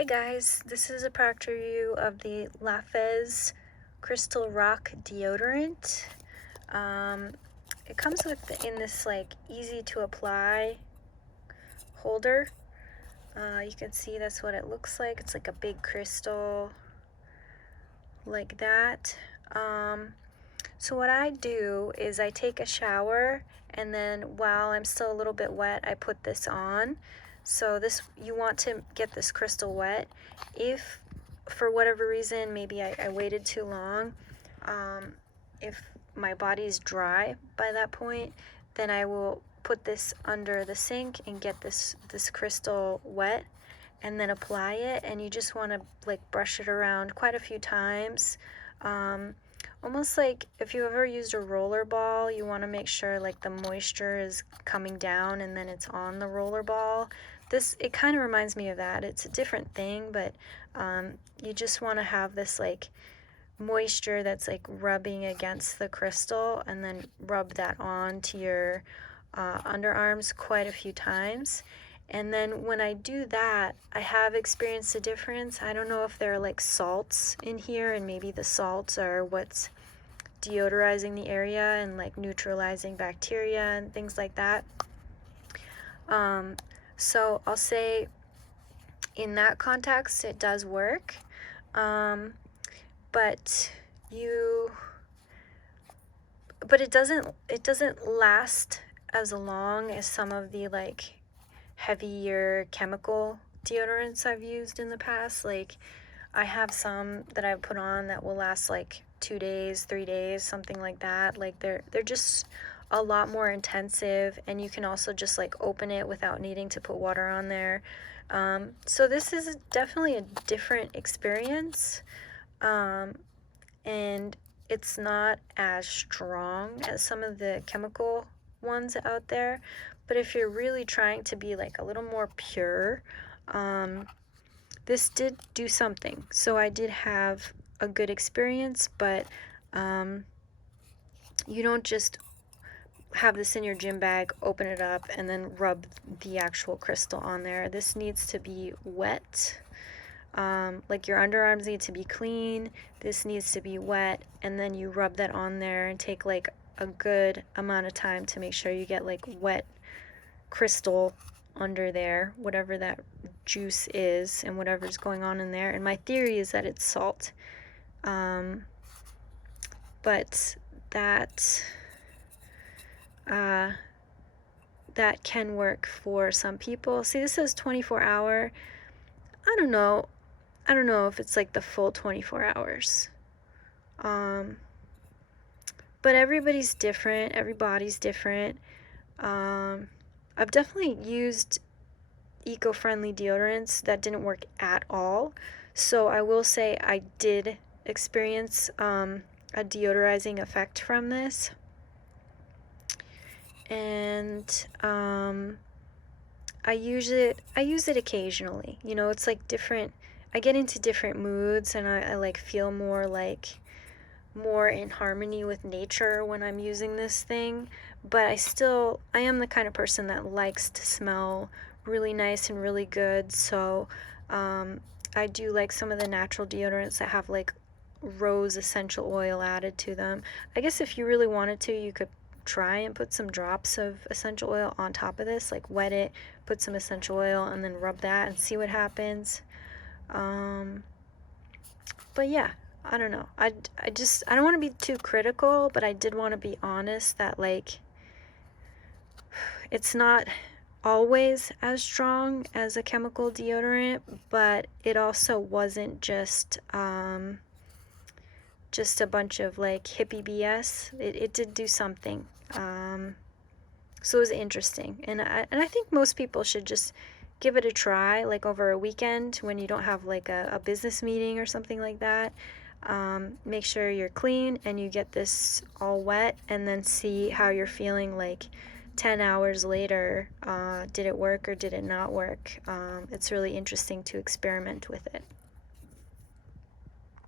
Hey guys, this is a product review of the Lafes Crystal Rock Deodorant. It comes in this like easy to apply holder. You can see that's what it looks like. It's like a big crystal like that. So what I do is I take a shower, and then while I'm still a little bit wet, I put this on. So this, you want to get this crystal wet. If for whatever reason, maybe I waited too long, if my body's dry by that point, then I will put this under the sink and get this crystal wet, and then apply it. And you just want to like brush it around quite a few times. Almost like if you ever used a roller ball, you want to make sure like the moisture is coming down and then it's on the roller ball. It kind of reminds me of that. It's a different thing, but you just want to have this like moisture that's like rubbing against the crystal, and then rub that on to your underarms quite a few times. And then when I do that, I have experienced a difference. I don't know if there are like salts in here, and maybe the salts are what's deodorizing the area and like neutralizing bacteria and things like that. So I'll say in that context it does work, but it doesn't last as long as some of the like heavier chemical deodorants I've used in the past. Like I have some that I've put on that will last like 2 days, 3 days, something like that. Like they're just a lot more intensive, and you can also just like open it without needing to put water on there. So this is definitely a different experience, and it's not as strong as some of the chemical ones out there. But if you're really trying to be like a little more pure, this did do something. So I did have a good experience, but you don't just have this in your gym bag, open it up, and then rub the actual crystal on there. This needs to be wet. Like your underarms need to be clean. This needs to be wet, and then you rub that on there and take like a good amount of time to make sure you get like wet crystal under there, whatever that juice is and whatever's going on in there. And my theory is that it's salt, but that can work for some people. See, this says 24 hour. I don't know if it's like the full 24 hours. But everybody's different. Everybody's different. I've definitely used eco-friendly deodorants that didn't work at all. So I will say I did experience a deodorizing effect from this. And I use it occasionally. You know, it's like different. I get into different moods, and I like feel more in harmony with nature when I'm using this thing. But I am the kind of person that likes to smell really nice and really good. So I do like some of the natural deodorants that have like rose essential oil added to them. I guess if you really wanted to, you could try and put some drops of essential oil on top of this, like wet it, put some essential oil, and then rub that and see what happens. But yeah, I don't know. I don't want to be too critical, but I did want to be honest that like it's not always as strong as a chemical deodorant, but it also wasn't just a bunch of like hippie BS. It did do something. So it was interesting, and I think most people should just give it a try, like over a weekend when you don't have like a business meeting or something like that. Make sure you're clean and you get this all wet, and then see how you're feeling like 10 hours later. Did it work or did it not work? It's really interesting to experiment with it.